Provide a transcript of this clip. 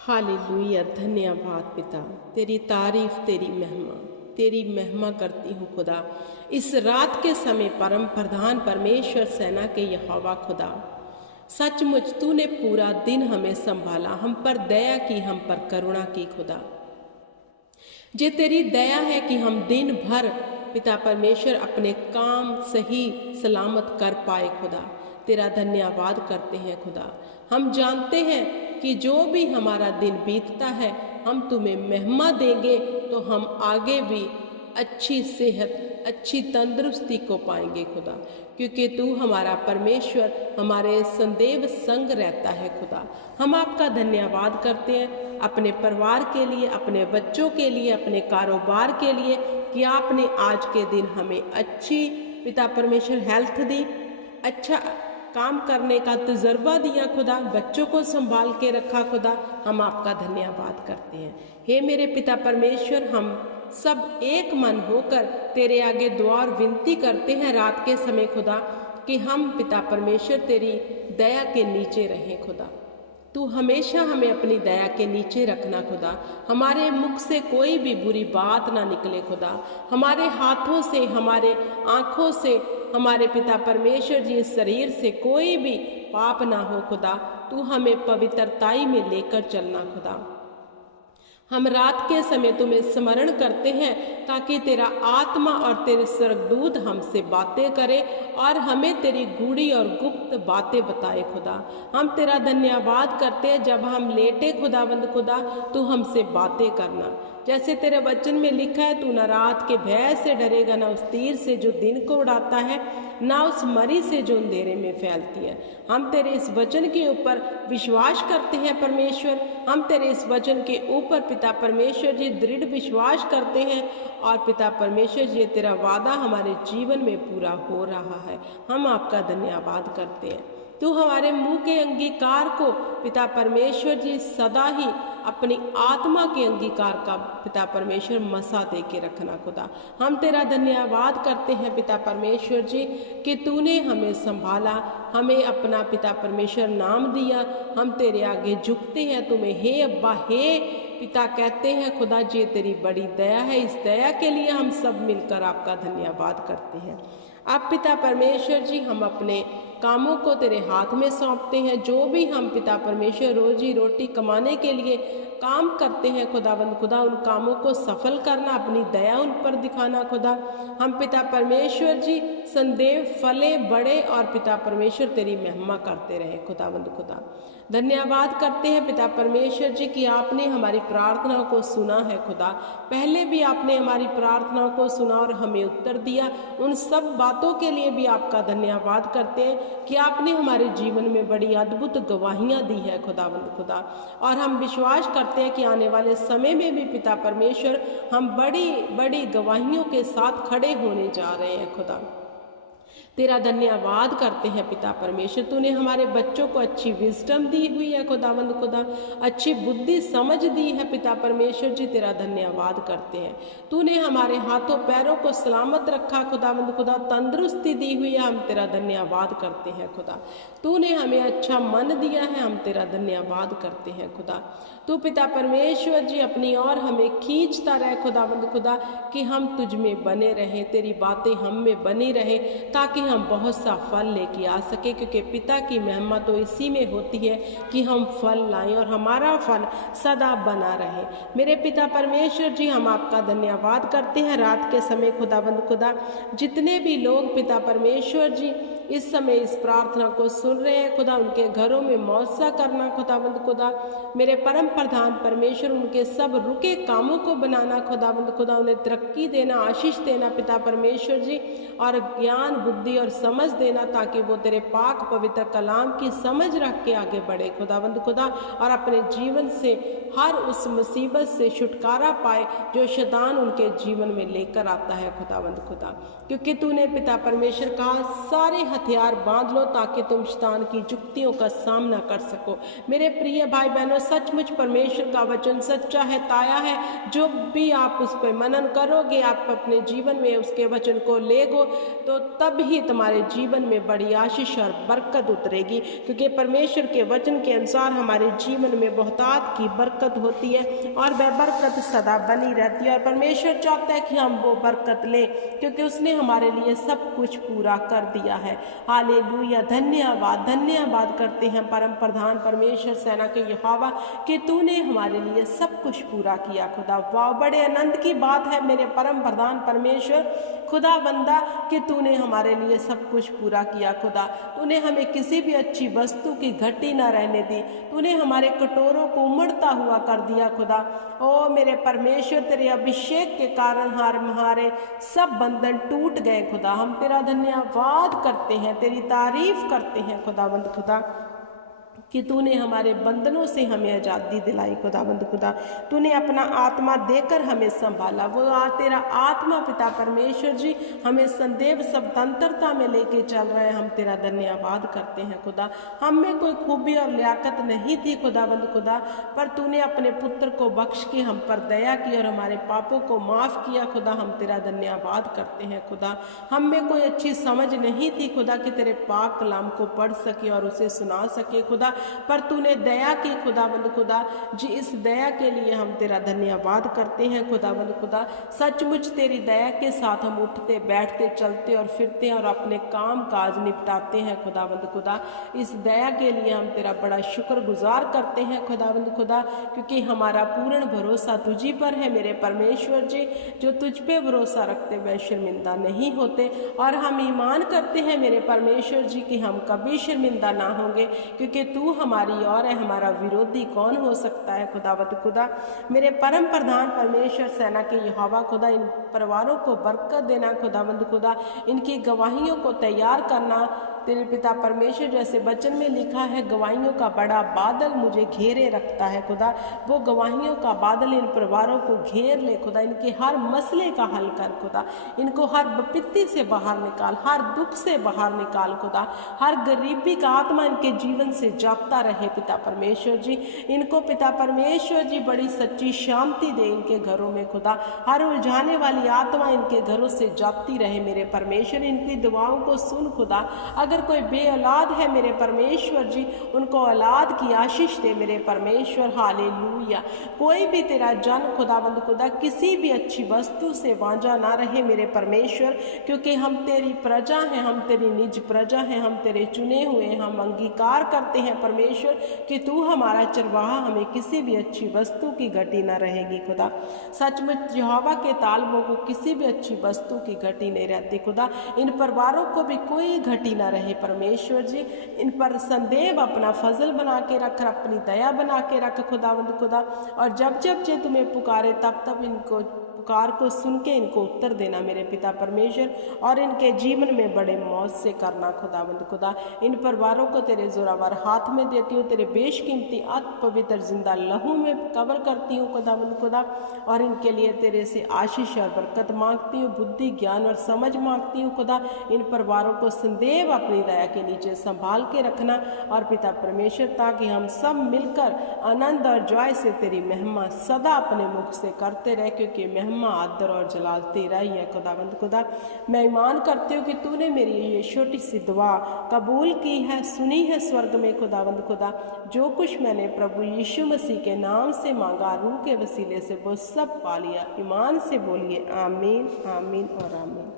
Hallelujah. धन्यवाद पिता, तेरी तारीफ, तेरी महिमा करती हूँ खुदा। इस रात के समय परम प्रधान परमेश्वर सेना के यहोवा खुदा, सचमुच तूने पूरा दिन हमें संभाला, हम पर दया की, हम पर करुणा की खुदा। जे तेरी दया है कि हम दिन भर पिता परमेश्वर अपने काम सही सलामत कर पाए खुदा। तेरा धन्यवाद करते हैं खुदा। हम जानते हैं कि जो भी हमारा दिन बीतता है हम तुम्हें महिमा देंगे, तो हम आगे भी अच्छी सेहत, अच्छी तंदुरुस्ती को पाएंगे खुदा, क्योंकि तू हमारा परमेश्वर हमारे संदेव संग रहता है खुदा। हम आपका धन्यवाद करते हैं अपने परिवार के लिए, अपने बच्चों के लिए, अपने कारोबार के लिए, कि आपने आज के दिन हमें अच्छी पिता परमेश्वर हेल्थ दी, अच्छा काम करने का तजुर्बा दिया खुदा, बच्चों को संभाल के रखा खुदा। हम आपका धन्यवाद करते हैं। हे मेरे पिता परमेश्वर, हम सब एक मन होकर तेरे आगे दुआ और विनती करते हैं रात के समय खुदा, कि हम पिता परमेश्वर तेरी दया के नीचे रहें खुदा। तू हमेशा हमें अपनी दया के नीचे रखना खुदा। हमारे मुख से कोई भी बुरी बात ना निकले खुदा। हमारे हाथों से, हमारे आँखों से, हमारे पिता परमेश्वर जी शरीर से कोई भी पाप ना हो खुदा। तू हमें पवित्रताई में लेकर चलना खुदा। हम रात के समय तुम्हें स्मरण करते हैं ताकि तेरा आत्मा और तेरे स्वर्गदूत हमसे बातें करे और हमें तेरी गूढ़ी और गुप्त बातें बताए खुदा। हम तेरा धन्यवाद करते हैं जब हम लेटे खुदावंद खुदा, तू हमसे बातें करना। जैसे तेरे वचन में लिखा है, तू न रात के भय से डरेगा, न उस तीर से जो दिन को उड़ाता है, ना उस मरी से जो अंधेरे में फैलती है। हम तेरे इस वचन के ऊपर विश्वास करते हैं परमेश्वर। हम तेरे इस वचन के ऊपर पिता परमेश्वर जी दृढ़ विश्वास करते हैं, और पिता परमेश्वर जी तेरा वादा हमारे जीवन में पूरा हो रहा है। हम आपका धन्यवाद करते हैं। तू हमारे मुंह के अंगीकार को पिता परमेश्वर जी सदा ही अपनी आत्मा के अंगीकार का पिता परमेश्वर मसा दे के रखना खुदा। हम तेरा धन्यवाद करते हैं पिता परमेश्वर जी कि तूने हमें संभाला, हमें अपना पिता परमेश्वर नाम दिया। हम तेरे आगे झुकते हैं, तुम्हें हे अब्बा, हे पिता कहते हैं खुदा जी। तेरी बड़ी दया है, इस दया के लिए हम सब मिलकर आपका धन्यवाद करते हैं। अब पिता परमेश्वर जी, हम अपने कामों को तेरे हाथ में सौंपते हैं। जो भी हम पिता परमेश्वर रोजी रोटी कमाने के लिए काम करते हैं खुदावंद खुदा, उन कामों को सफल करना, अपनी दया उन पर दिखाना खुदा। हम पिता परमेश्वर जी संदेव फले बढ़े और पिता परमेश्वर तेरी महिमा करते रहे खुदावंद खुदा। धन्यवाद करते हैं पिता परमेश्वर जी कि आपने हमारी प्रार्थनाओं को सुना है खुदा। पहले भी आपने हमारी प्रार्थनाओं को सुना और हमें उत्तर दिया। उन सब बातों के लिए भी आपका धन्यवाद करते हैं कि आपने हमारे जीवन में बड़ी अद्भुत गवाहियाँ दी है खुदावंद खुदा। और हम विश्वास करते हैं कि आने वाले समय में भी पिता परमेश्वर हम बड़ी बड़ी गवाहियों के साथ खड़े होने जा रहे हैं खुदा। तेरा धन्यवाद करते हैं पिता परमेश्वर। तूने हमारे बच्चों को अच्छी विजडम दी हुई है खुदावंद खुदा, अच्छी बुद्धि समझ दी है पिता परमेश्वर जी। तेरा धन्यवाद करते हैं। तूने हमारे हाथों पैरों को सलामत रखा खुदावंद खुदा, तंदुरुस्ती दी हुई है। हम तेरा धन्यवाद करते हैं खुदा। तूने हमें अच्छा मन दिया है, हम तेरा धन्यवाद करते हैं खुदा। तू पिता परमेश्वर जी अपनी ओर हमें खींचता रहे खुदावंद खुदा, कि हम तुझ में बने रहें, तेरी बातें हम में बनी रहे, ताकि हम बहुत सा फल लेके आ सके। क्योंकि पिता की महिमा तो इसी में होती है कि हम फल लाएं और हमारा फल सदा बना रहे। मेरे पिता परमेश्वर जी, हम आपका धन्यवाद करते हैं रात के समय खुदावंद खुदा। जितने भी लोग पिता परमेश्वर जी इस समय इस प्रार्थना को सुन रहे हैं खुदा, उनके घरों में मौसा करना खुदावंद खुदा। मेरे परम प्रधान परमेश्वर, उनके सब रुके कामों को बनाना खुदावंद खुदा, उन्हें तरक्की देना, आशीष देना पिता परमेश्वर जी, और ज्ञान बुद्धि और समझ देना, ताकि वो तेरे पाक पवित्र कलाम की समझ रख के आगे बढ़े खुदावंद खुदा, और अपने जीवन से हर उस मुसीबत से छुटकारा पाए जो शैतान उनके जीवन में लेकर आता है खुदावंद खुदा। क्योंकि तूने पिता परमेश्वर कहा, सारे हथियार बांध लो ताकि तुम शैतान की जुक्तियों का सामना कर सको। मेरे प्रिय भाई बहनों, सचमुच परमेश्वर का वचन सच्चा है, ताया है। जो भी आप उस पर मनन करोगे, आप अपने जीवन में उसके वचन को लेगो, तो तब ही तुम्हारे जीवन में बड़ी आशीष और बरकत उतरेगी, क्योंकि परमेश्वर के वचन के अनुसार हमारे जीवन में बहुतायत की बरकत होती है और वह बरकत सदा बनी रहती है। और परमेश्वर चाहता है कि हम वो बरकत लें, क्योंकि उसने हमारे लिए सब कुछ पूरा कर दिया है। हालेलुया, धन्यवाद धन्यवाद करते हैं परम प्रधान परमेश्वर सेना के यहोवा कि तूने हमारे लिए सब कुछ पूरा किया। खुदा, वाह, बड़े आनंद की बात है मेरे परम प्रधान परमेश्वर खुदा बंदा कि तूने हमारे लिए सब कुछ पूरा किया। खुदा, तूने हमें किसी भी अच्छी वस्तु की घटी ना रहने दी, तूने हमारे कटोरों को उमड़ता हुआ कर दिया। खुदा, ओ मेरे परमेश्वर, तेरे अभिषेक के कारण हमारे सब बंधन टूट गए। खुदा, हम तेरा धन्यवाद करते हैं, तेरी तारीफ करते हैं खुदावंद खुदा कि तूने हमारे बंधनों से हमें आज़ादी दिलाई। खुदावंद खुदा, तूने अपना आत्मा देकर हमें संभाला। वो तेरा आत्मा पिता परमेश्वर जी हमें संदेव स्वतंत्रता में लेके चल रहे हैं। हम तेरा धन्यवाद करते हैं। खुदा, हम में कोई खूबी और लियाकत नहीं थी खुदावंद खुदा, पर तूने अपने पुत्र को बख्श के हम पर दया की और हमारे पापों को माफ़ किया। खुदा, हम तेरा धन्यवाद करते हैं। खुदा, हम में कोई अच्छी समझ नहीं थी खुदा कि तेरे पाक कलाम को पढ़ सके और उसे सुना सके खुदा, पर तूने दया की खुदावंद खुदा जी। इस दया के लिए हम तेरा धन्यवाद करते हैं खुदावंद खुदा। सचमुच तेरी दया के साथ हम उठते बैठते चलते और फिरते हैं और अपने काम काज निपटाते हैं खुदावंद खुदा। इस दया के लिए हम तेरा बड़ा शुक्रगुजार करते हैं खुदावंद खुदा, क्योंकि हमारा पूर्ण भरोसा तुझी पर है मेरे परमेश्वर जी। जो तुझ पे भरोसा रखते वह शर्मिंदा नहीं होते, और हम ईमान करते हैं मेरे परमेश्वर जी कि हम कभी शर्मिंदा ना होंगे, क्योंकि तू हमारी और है, हमारा विरोधी कौन हो सकता है खुदावत खुदा। मेरे परम प्रधान परमेश्वर सेना के यहोवा खुदा, इन परिवारों को बरकत देना खुदावंद खुदा, इनकी गवाहियों को तैयार करना तेरे पिता परमेश्वर। जैसे वचन में लिखा है, गवाहियों का बड़ा बादल मुझे घेरे रखता है खुदा, वो गवाहियों का बादल इन परिवारों को घेर ले खुदा। इनके हर मसले का हल कर खुदा, इनको हर विपत्ति से बाहर निकाल, हर दुख से बाहर निकाल खुदा, हर गरीबी का आत्मा इनके जीवन से जाता रहे पिता परमेश्वर जी। इनको पिता परमेश्वर जी बड़ी सच्ची शांति दे इनके घरों में खुदा, हर उलझाने वाली आत्मा इनके घरों से जाती रहे मेरे परमेश्वर। इनकी दुआओं को सुन खुदा। अगर कोई बे औलाद है मेरे परमेश्वर जी, उनको औलाद की आशीष दे मेरे परमेश्वर। हालेलुया। कोई भी तेरा जन खुदावंद खुदा किसी भी अच्छी वस्तु से वांझा ना रहे मेरे परमेश्वर, क्योंकि हम तेरी प्रजा हैं, हम तेरी निज प्रजा हैं, हम तेरे चुने हुए हैं। हम अंगीकार करते हैं परमेश्वर कि तू हमारा चरवाहा, हमें किसी भी अच्छी वस्तु की घटी ना रहेगी खुदा। सचमुच यहोवा के तालबों को किसी भी अच्छी वस्तु की घटी नहीं रहती खुदा। इन परिवारों को भी कोई घटी ना रहे परमेश्वर जी। इन पर संदेव अपना फजल बना के रख, अपनी दया बना के रख खुदावंद खुदा। और जब जब जे तुम्हें पुकारे तब तब इनको पुकार को सुन के इनको उत्तर देना मेरे पिता परमेश्वर, और इनके जीवन में बड़े मौज से करना खुदावंद खुदा। इन परिवारों को तेरे जोरावर हाथ में देती हूँ, तेरे बेशकीमती अति पवित्र जिंदा लहू में कवर करती हूँ खुदावंद खुदा, और इनके लिए तेरे से आशीष और बरकत मांगती हूँ, बुद्धि ज्ञान और समझ मांगती हूँ खुदा। इन परिवारों को संदेव अपनी दया के नीचे संभाल के रखना और पिता परमेश्वर, ताकि हम सब मिलकर आनंद और जॉय से तेरी महिमा सदा अपने मुख से करते रहे, क्योंकि महिमा आदर और जलाल तेरा ही है खुदावंद खुदा। मैं ईमान करती हूँ कि तूने मेरी ये छोटी सी दुआ कबूल की है, सुनी है स्वर्ग में खुदावंद खुदा। जो कुछ मैंने प्रभु यीशु मसीह के नाम से मांगा, रूह के वसीले से वो सब पा लिया। ईमान से बोलिए आमीन, आमीन और आमीन।